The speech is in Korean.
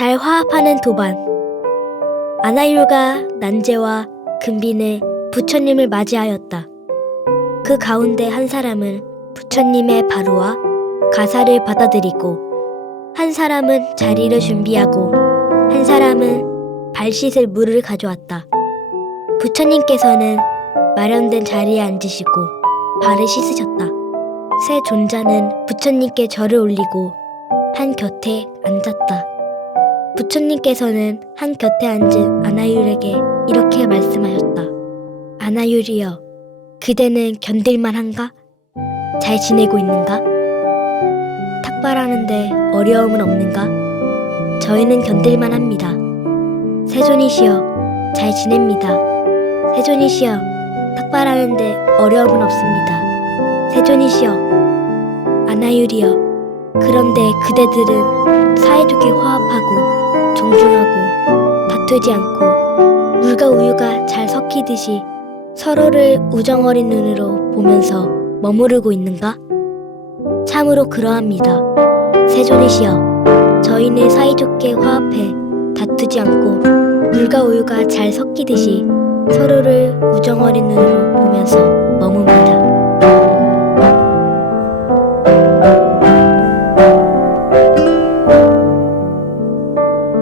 잘 화합하는 도반. 아나율과 난제와 금비는 부처님을 맞이하였다. 그 가운데 한 사람은 부처님의 바로와 가사를 받아들이고, 한 사람은 자리를 준비하고, 한 사람은 발 씻을 물을 가져왔다. 부처님께서는 마련된 자리에 앉으시고 발을 씻으셨다. 세 존자는 부처님께 절을 올리고 한 곁에 앉았다. 부처님께서는 한 곁에 앉은 아나율에게 이렇게 말씀하셨다. 아나율이여, 그대는 견딜만 한가? 잘 지내고 있는가? 탁발하는데 어려움은 없는가? 저희는 견딜만 합니다. 세존이시여, 잘 지냅니다. 세존이시여, 탁발하는데 어려움은 없습니다. 세존이시여, 아나율이여, 그런데 그대들은 사이좋게 화합하고 존중하고 다투지 않고 물과 우유가 잘 섞이듯이 서로를 우정어린 눈으로 보면서 머무르고 있는가? 참으로 그러합니다. 세존이시여, 저희는 사이좋게 화합해 다투지 않고 물과 우유가 잘 섞이듯이 서로를 우정어린 눈으로 보면서.